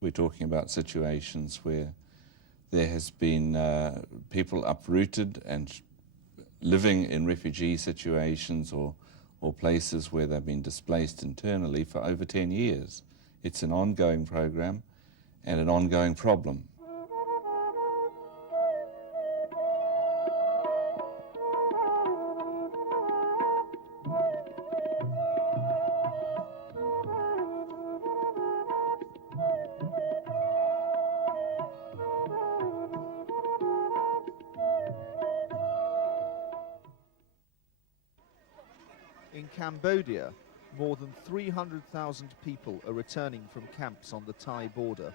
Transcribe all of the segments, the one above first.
We're talking about situations where there has been people uprooted and living in refugee situations or places where they've been displaced internally for over 10 years. It's an ongoing program and an ongoing problem. In Cambodia, more than 300,000 people are returning from camps on the Thai border.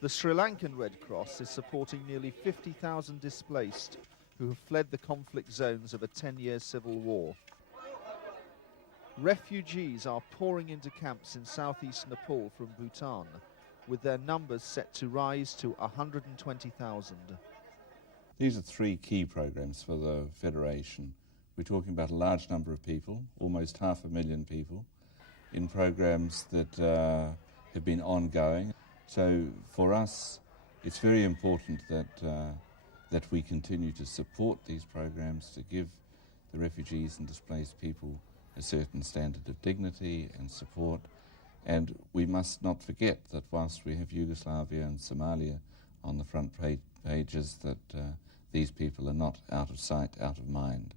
The Sri Lankan Red Cross is supporting nearly 50,000 displaced who have fled the conflict zones of a 10-year civil war. Refugees are pouring into camps in southeast Nepal from Bhutan, with their numbers set to rise to 120,000. These are three key programs for the Federation. We're talking about a large number of people, almost 500,000 people, in programs that have been ongoing. So for us, it's very important that we continue to support these programs to give the refugees and displaced people a certain standard of dignity and support. And we must not forget that whilst we have Yugoslavia and Somalia on the front pages, that these people are not out of sight, out of mind.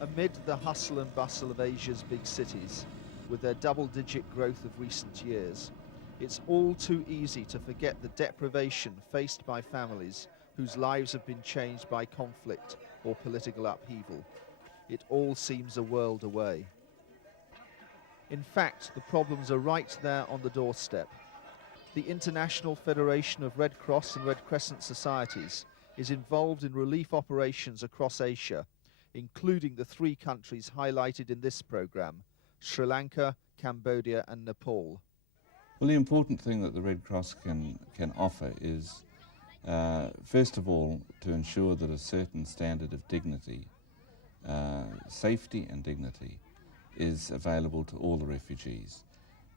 Amid the hustle and bustle of Asia's big cities, with their double-digit growth of recent years, it's all too easy to forget the deprivation faced by families whose lives have been changed by conflict or political upheaval. It all seems a world away. In fact, the problems are right there on the doorstep. The International Federation of Red Cross and Red Crescent Societies is involved in relief operations across Asia, including the three countries highlighted in this program: Sri Lanka, Cambodia and Nepal. Well, the important thing that the Red Cross can offer is, first of all, to ensure that a certain standard of dignity, safety and dignity, is available to all the refugees.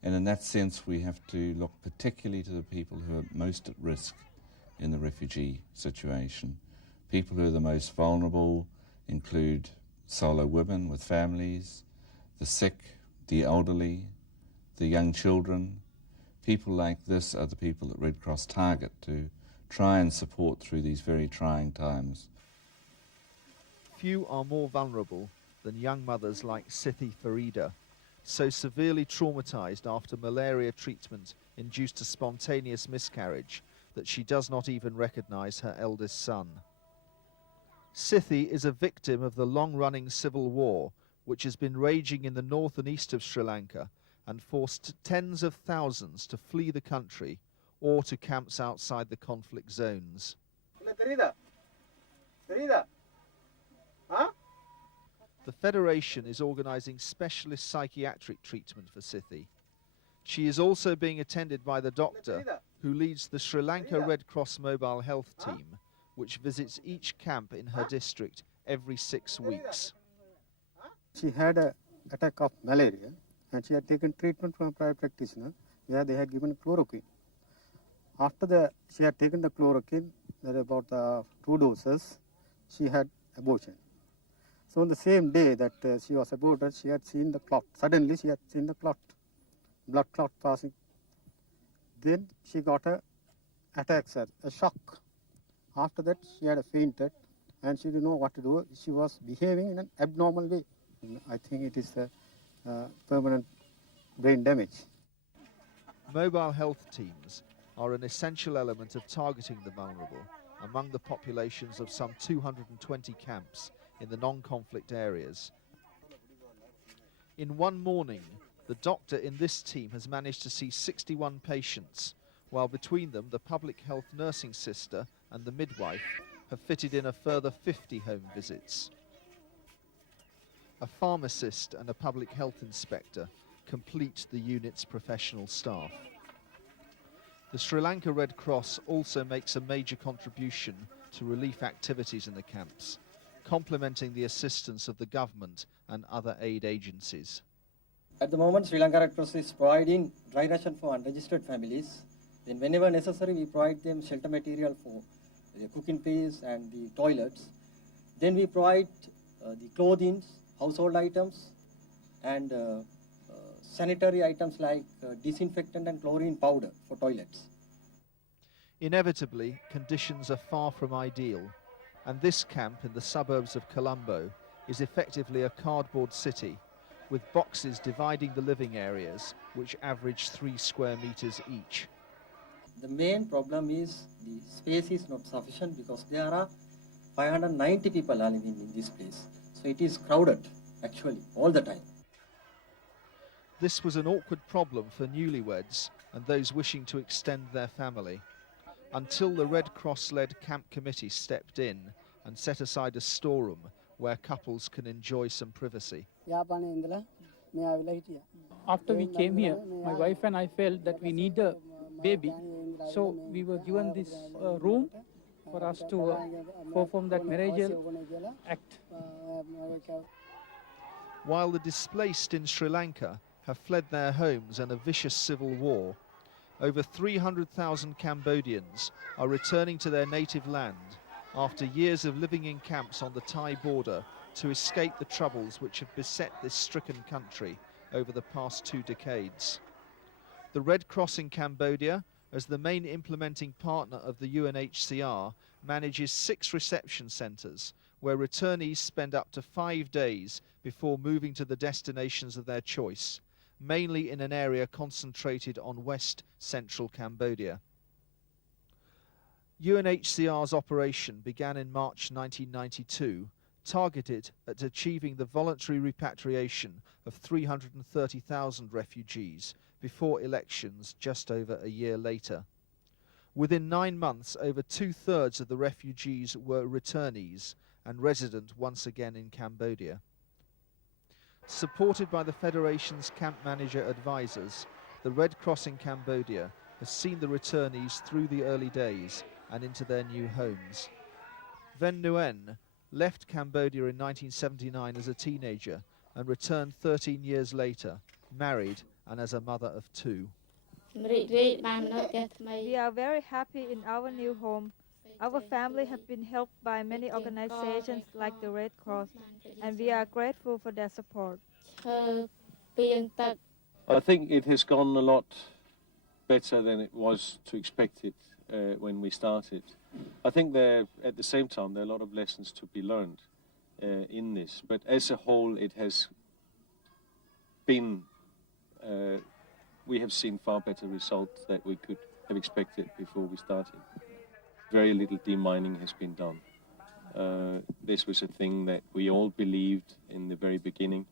And in that sense, we have to look particularly to the people who are most at risk in the refugee situation. People who are the most vulnerable include solo women with families, the sick, the elderly, the young children. People like this are the people that Red Cross target to try and support through these very trying times. Few are more vulnerable than young mothers like Siti Farida, so severely traumatized after malaria treatment induced a spontaneous miscarriage that she does not even recognize her eldest son. Siti is a victim of the long-running civil war, which has been raging in the north and east of Sri Lanka and forced tens of thousands to flee the country or to camps outside the conflict zones. The Federation is organising specialist psychiatric treatment for Siti. She is also being attended by the doctor who leads the Sri Lanka Red Cross Mobile Health Team, which visits each camp in her district every 6 weeks. She had an attack of malaria and she had taken treatment from a private practitioner where they had given chloroquine. After she had taken the chloroquine, there about 2 doses, she had abortion. So on the same day that she was aborted, she had seen the clot. Suddenly she had seen the clot, blood clot passing. Then she got a attack, a shock. After that, she had fainted and she didn't know what to do. She was behaving in an abnormal way. I think it is permanent brain damage. Mobile health teams are an essential element of targeting the vulnerable among the populations of some 220 camps in the non-conflict areas. In one morning, the doctor in this team has managed to see 61 patients, while between them the public health nursing sister and the midwife have fitted in a further 50 home visits. A pharmacist and a public health inspector complete the unit's professional staff. The Sri Lanka Red Cross also makes a major contribution to relief activities in the camps, complementing the assistance of the government and other aid agencies. At the moment, Sri Lanka Red Cross is providing dry ration for unregistered families. Then whenever necessary, we provide them shelter material for the cooking place and the toilets. Then we provide the clothing, household items, and sanitary items like disinfectant and chlorine powder for toilets. Inevitably, conditions are far from ideal, and this camp in the suburbs of Colombo is effectively a cardboard city, with boxes dividing the living areas, which average 3 square meters each. The main problem is the space is not sufficient because there are 590 people are living in this place. So it is crowded, actually, all the time. This was an awkward problem for newlyweds and those wishing to extend their family, until the Red Cross-led camp committee stepped in and set aside a storeroom where couples can enjoy some privacy. After we came here, my wife and I felt that we need a baby, so we were given this room for us to perform that marriageal act. While the displaced in Sri Lanka have fled their homes and a vicious civil war, over 300,000 Cambodians are returning to their native land after years of living in camps on the Thai border to escape the troubles which have beset this stricken country over the past 2 decades. The Red Cross in Cambodia, as the main implementing partner of the UNHCR, manages 6 reception centres where returnees spend up to 5 days before moving to the destinations of their choice, mainly in an area concentrated on West Central Cambodia. UNHCR's operation began in March 1992, targeted at achieving the voluntary repatriation of 330,000 refugees before elections just over a year later. Within 9 months, over 2/3 of the refugees were returnees and resident once again in Cambodia. Supported by the Federation's camp manager advisors, the Red Cross in Cambodia has seen the returnees through the early days and into their new homes. Ven Nguyen left Cambodia in 1979 as a teenager and returned 13 years later, married and as a mother of 2. We are very happy in our new home. Our family have been helped by many organizations like the Red Cross, and we are grateful for their support. I think it has gone a lot better than it was to expect it when we started. I think at the same time there are a lot of lessons to be learned in this, but as a whole it has been, we have seen far better results than we could have expected before we started. Very little demining has been done. This was a thing that we all believed in the very beginning,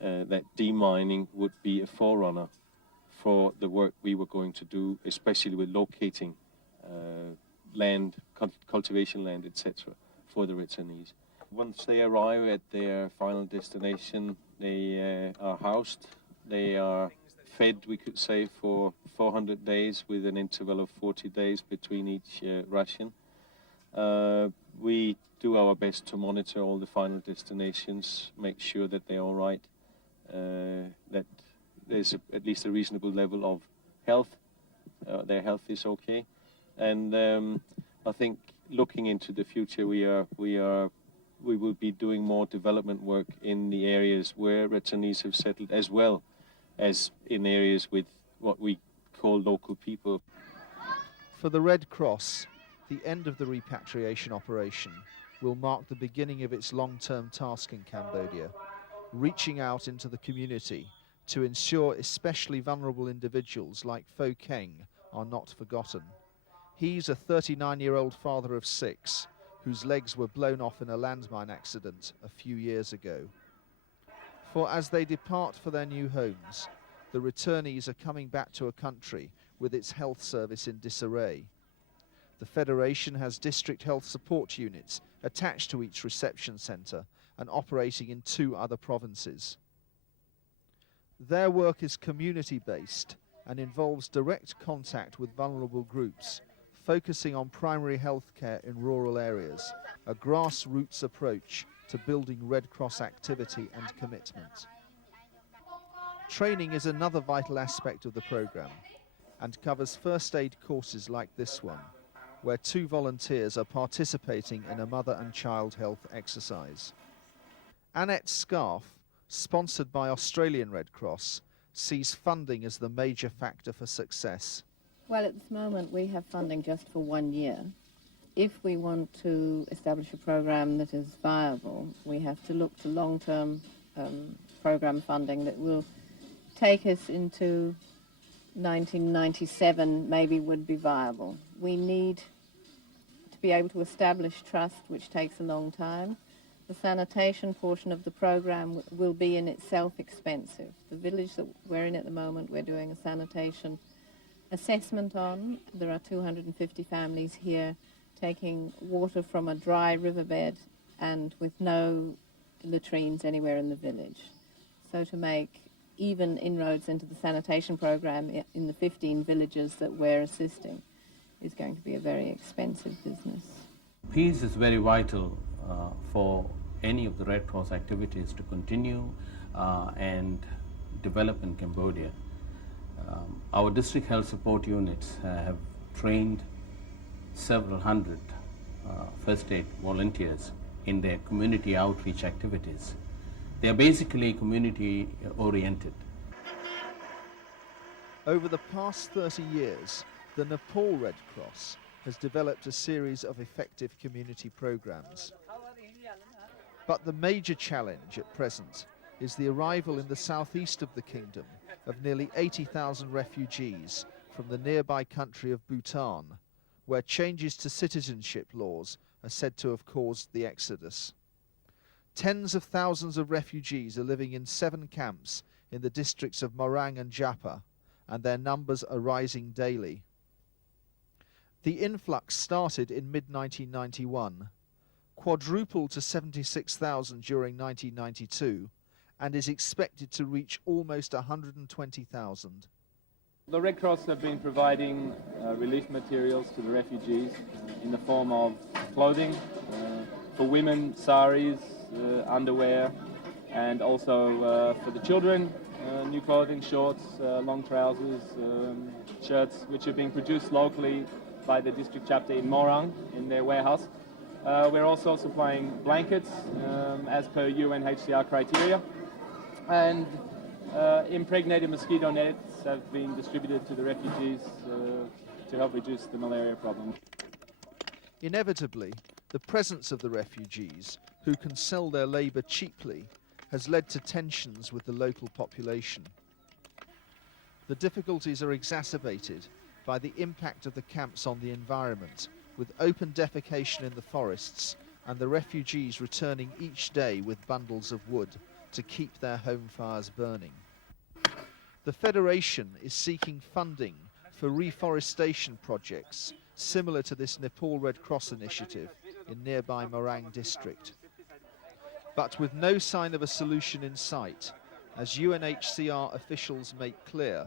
that demining would be a forerunner for the work we were going to do, especially with locating land, cultivation land, etc., for the returnees. Once they arrive at their final destination, they are housed, they are fed, we could say, for 400 days with an interval of 40 days between each ration. We do our best to monitor all the final destinations, make sure that they're all right, that there's at least a reasonable level of health, their health is okay. And I think looking into the future, we will be doing more development work in the areas where returnees have settled, as well as in areas with what we call local people. For the Red Cross, the end of the repatriation operation will mark the beginning of its long-term task in Cambodia, reaching out into the community to ensure especially vulnerable individuals like Pho Keng are not forgotten. He's a 39-year-old father of 6 whose legs were blown off in a landmine accident a few years ago. For as they depart for their new homes, the returnees are coming back to a country with its health service in disarray. The Federation has district health support units attached to each reception centre and operating in 2 other provinces. Their work is community-based and involves direct contact with vulnerable groups, focusing on primary health care in rural areas, a grassroots approach to building Red Cross activity and commitment. Training is another vital aspect of the programme and covers first aid courses like this one, where 2 volunteers are participating in a mother and child health exercise. Annette's scarf, sponsored by Australian Red Cross, sees funding as the major factor for success. Well, at this moment we have funding just for 1 year. If we want to establish a program that is viable, we have to look to long-term program funding that will take us into 1997, maybe would be viable. We need to be able to establish trust, which takes a long time. The sanitation portion of the program will be in itself expensive. The village that we're in at the moment, we're doing a sanitation assessment on. There are 250 families here taking water from a dry riverbed and with no latrines anywhere in the village. So to make even inroads into the sanitation program in the 15 villages that we're assisting is going to be a very expensive business. Peace is very vital for any of the Red Cross activities to continue and develop in Cambodia. Our district health support units have trained several hundred first aid volunteers in their community outreach activities. They are basically community oriented. Over the past 30 years, the Nepal Red Cross has developed a series of effective community programs. But the major challenge at present is the arrival in the southeast of the kingdom of nearly 80,000 refugees from the nearby country of Bhutan, where changes to citizenship laws are said to have caused the exodus. Tens of thousands of refugees are living in 7 camps in the districts of Morang and Japa, and their numbers are rising daily. The influx started in mid-1991, quadrupled to 76,000 during 1992, and is expected to reach almost 120,000. The Red Cross have been providing relief materials to the refugees in the form of clothing, for women, saris, underwear, and also for the children, new clothing, shorts, long trousers, shirts, which are being produced locally by the district chapter in Morang in their warehouse. We're also supplying blankets as per UNHCR criteria, and impregnated mosquito nets have been distributed to the refugees to help reduce the malaria problem. Inevitably, the presence of the refugees, who can sell their labour cheaply, has led to tensions with the local population. The difficulties are exacerbated by the impact of the camps on the environment, with open defecation in the forests and the refugees returning each day with bundles of wood to keep their home fires burning. The Federation is seeking funding for reforestation projects similar to this Nepal Red Cross initiative in nearby Morang district. But with no sign of a solution in sight, as UNHCR officials make clear,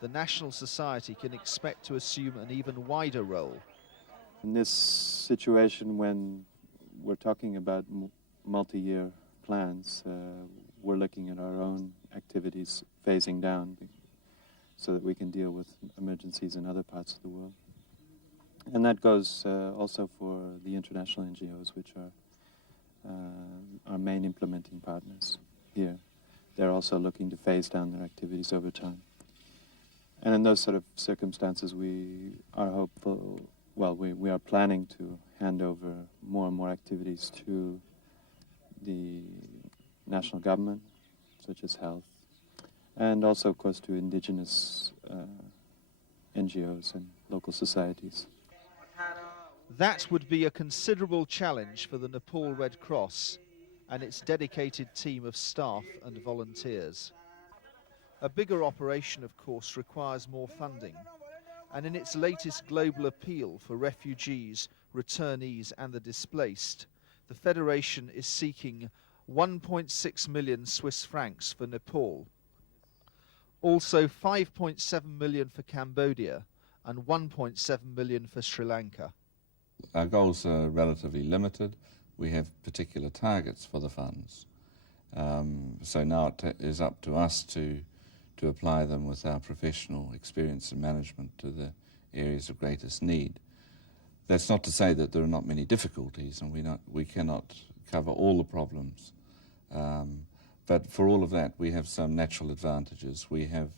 the National Society can expect to assume an even wider role. In this situation, when we're talking about multi-year plans, we're looking at our own activities phasing down so that we can deal with emergencies in other parts of the world. And that goes also for the international NGOs, which are our main implementing partners here. They're also looking to phase down their activities over time. And in those sort of circumstances, we are hopeful, well, we are planning to hand over more and more activities to the national government, such as health, and also, of course, to indigenous NGOs and local societies. That would be a considerable challenge for the Nepal Red Cross and its dedicated team of staff and volunteers. A bigger operation, of course, requires more funding, and in its latest global appeal for refugees, returnees and the displaced, the Federation is seeking 1.6 million Swiss francs for Nepal, also 5.7 million for Cambodia and 1.7 million for Sri Lanka. Our goals are relatively limited. We have particular targets for the funds. So now it is up to us to to apply them with our professional experience and management to the areas of greatest need. That's not to say that there are not many difficulties, and we cannot cover all the problems. But for all of that, we have some natural advantages. We have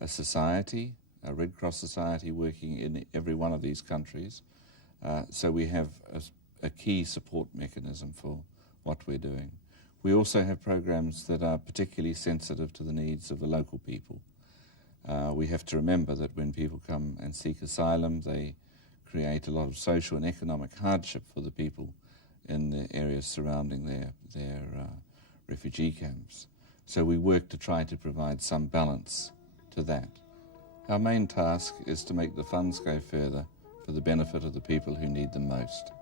a society, a Red Cross society working in every one of these countries. So we have a key support mechanism for what we're doing. We also have programs that are particularly sensitive to the needs of the local people. We have to remember that when people come and seek asylum, they create a lot of social and economic hardship for the people in the areas surrounding their refugee camps. So we work to try to provide some balance to that. Our main task is to make the funds go further for the benefit of the people who need them most.